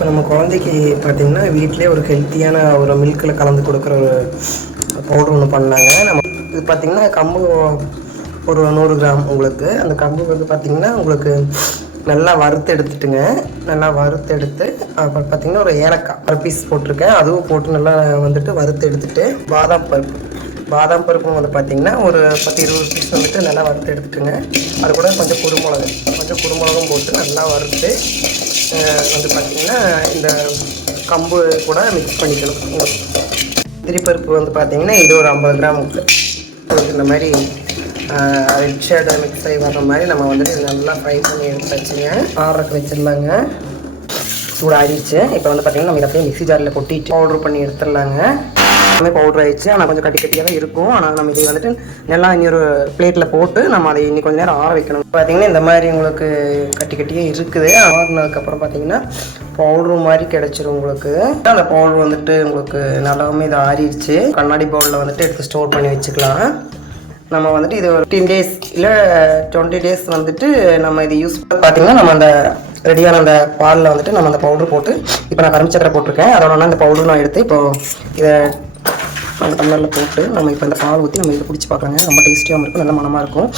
இப்போ நம்ம குழந்தைக்கு பார்த்திங்கன்னா வீட்டிலே ஒரு ஹெல்த்தியான ஒரு மில்கில் கலந்து கொடுக்குற ஒரு பவுடர் ஒன்று பண்ணாங்க. நம்ம இது பார்த்திங்கன்னா கம்பு ஒரு 100 கிராம் உங்களுக்கு. அந்த கம்பு வந்து பார்த்திங்கன்னா உங்களுக்கு நல்லா வறுத்து எடுத்துட்டுங்க. நல்லா வறுத்து எடுத்து அப்புறம் பார்த்திங்கன்னா ஒரு ஏலக்காய் ஒரு பீஸ் போட்டிருக்கேன். அதுவும் போட்டு நல்லா வந்துட்டு வறுத்து எடுத்துகிட்டு பாதாம் பருப்பும் வந்து பார்த்திங்கன்னா ஒரு 10-20 பீஸ் வந்துட்டு நல்லா வறுத்து எடுத்துட்டுங்க. அது கூட கொஞ்சம் குருமிளகும் போட்டு நல்லா வறுத்து வந்து பார்த்திங்கன்னா இந்த கம்பு கூட மிக்ஸ் பண்ணிக்கணும். திரிப்பருப்பு வந்து பார்த்திங்கன்னா இது ஒரு 50 கிராம் உங்களுக்கு இந்த மாதிரி ரெட் ஷேடை மிக்ஸ் ஆகி வர்ற மாதிரி நம்ம வந்துட்டு நல்லா ஃப்ரை பண்ணி எடுத்து வச்சுங்க. ஆறரைக்கு வச்சிடலாங்க. சூடாகிடுச்சு. இப்போ வந்து பார்த்திங்கன்னா நம்ம இதை அப்படியே மிக்ஸி ஜாரில் கொட்டிட்டு பவுட்ரு பண்ணி எடுத்துடலாங்க. எல்லாமே பவுட்ரு ஆகிடுச்சு. ஆனால் கொஞ்சம் கட்டியாக தான் இருக்கும். ஆனால் நம்ம இதை வந்துட்டு நல்லா இன்னொரு பிளேட்டில் போட்டு நம்ம அதை இன்னி கொஞ்சம் நேரம் ஆற வைக்கணும். பார்த்திங்கன்னா இந்த மாதிரி உங்களுக்கு கட்டியாக இருக்குது. ஆறுனதுக்கப்புறம் பார்த்திங்கன்னா பவுட்ரு மாதிரி கிடச்சிரும் உங்களுக்கு. அந்த பவுட்ரு வந்துட்டு உங்களுக்கு நல்லாவுமே இது ஆறிடுச்சு. கண்ணாடி பவுலில் வந்துட்டு எடுத்து ஸ்டோர் பண்ணி வச்சுக்கலாம். நம்ம வந்துட்டு இது ஒரு 15 டேஸ் இல்லை 20 டேஸ் வந்துட்டு நம்ம இது யூஸ் பார்த்திங்கன்னா நம்ம அந்த ரெடியான அந்த பாலில் வந்துட்டு நம்ம அந்த பவுட்ரு போட்டு இப்போ நான் கரும்பு சக்கரை போட்டிருக்கேன். அதோட அந்த பவுடர் நான் எடுத்து இப்போது இதை அந்த டம்ளரில் போட்டு நம்ம இப்போ இந்த பால் ஊற்றி நம்ம இதை பிடிச்சி பார்க்கலாங்க. ரொம்ப டேஸ்டியாகவும் இருக்கும், நல்ல மனமாக இருக்கும்.